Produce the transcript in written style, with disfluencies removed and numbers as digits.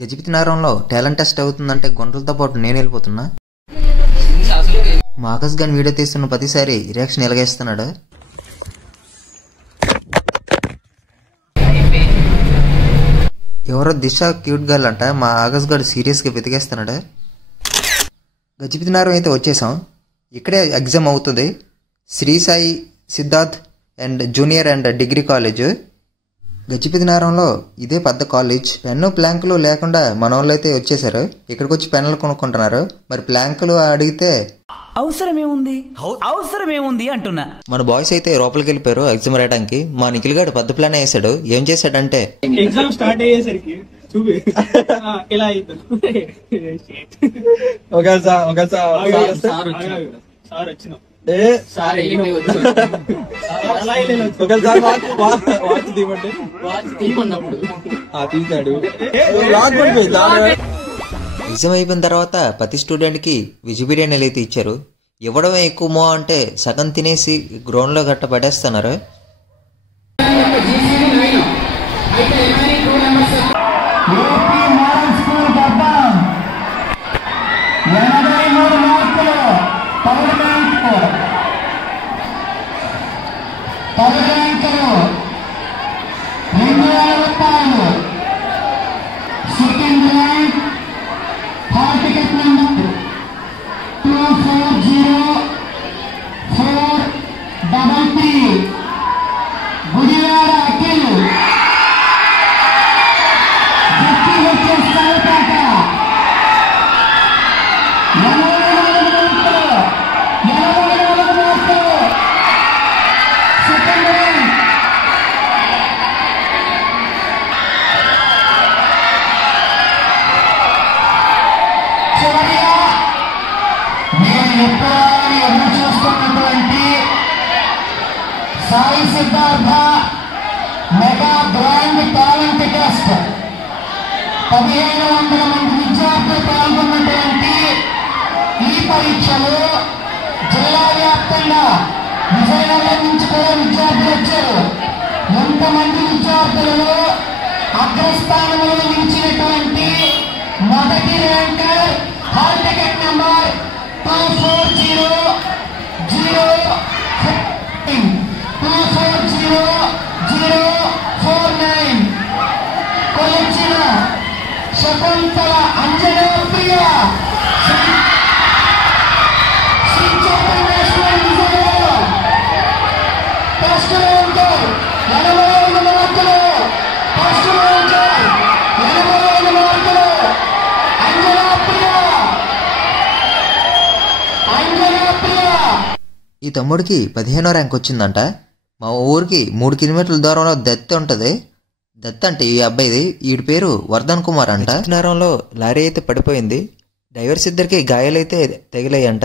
గజపతి నగరంలో talent test అవుతుందంటే గుంటలతో పాటు నేను వెళ్ళిపోతున్నా. మా ఆకాష్ గాని వీడియో తీస్తున్న ప్రతిసారి రియాక్షన్ ఎలాగేస్తున్నాడు. ఎవరో దిశ క్యూట్ గర్ల్ అంట. మా ఆకాష్ గారు సీరియస్గా వెతికేస్తున్నాడు. గజపతి నగరం అయితే వచ్చేసాం. ఇక్కడే ఎగ్జామ్ అవుతుంది. Sri Sai Siddharth and junior and degree college. గజపతి నగరంలో ఇదే పెద్ద కాలేజ్. పెన్ను ప్లాంకులు లేకుండా మన వాళ్ళు అయితే వచ్చేసారు. ఇక్కడికి వచ్చి పెన్నులు కొనుక్కుంటున్నారు. మరి ప్లాంకులు అడిగితే అవసరమేముంది అంటున్నా. మన బాయ్స్ అయితే లోపలికి వెళ్ళిపోయారు ఎగ్జామ్ రాయడానికి. మా నిఖిల్ గారు పెద్ద ప్లాన్ వేసాడు. ఏం చేశాడంటే ఎగ్జామ్ స్టార్ట్ అయ్యేసరికి ఇలా సార్ వచ్చినాం ఎగ్జామ్ అయిపోయిన తర్వాత ప్రతి స్టూడెంట్ కి వెజ్ బిర్యానీలు అయితే ఇచ్చారు. ఇవ్వడమే ఎక్కువ అంటే సగం తినేసి గ్రౌండ్ లో గట్ట పడేస్తున్నారు. Sai Siddhartha mega brand talent test 1500 మంది విద్యార్థులు పాల్గొన్నటువంటి ఈ పరీక్షలో జిల్లా వ్యాప్తంగా విజయనగరం నుంచి కూడా విద్యార్థులు వచ్చారు. ఎంతమంది విద్యార్థులలో అగ్రస్థానంలో నిలిచినటువంటి మొదటి ర్యాంకర్ హాల్ టికెట్ నెంబర్ 240049 కొలిచిన శకుంతల అంజనా ప్రియ శ్రీ చైతన్యేశ్వరి విజయవాడ ఫస్ట్ ర్యాంకర్ 85 మార్కులు. ఫస్ట్ ర్యాంకర్ 85 మార్కులు అంజనా ప్రియ. ఈ తమ్ముడికి 15వ ర్యాంక్ వచ్చిందంట. మా ఊరికి 3 కిలోమీటర్ల దూరంలో దత్తి ఉంటుంది. దత్తి అంటే ఈ అబ్బాయిది. వీడి పేరు వర్ధన్ కుమార్ అంట. నగరంలో లారీ అయితే పడిపోయింది. డ్రైవర్స్ ఇద్దరికి గాయాలైతే తగిలాయంట.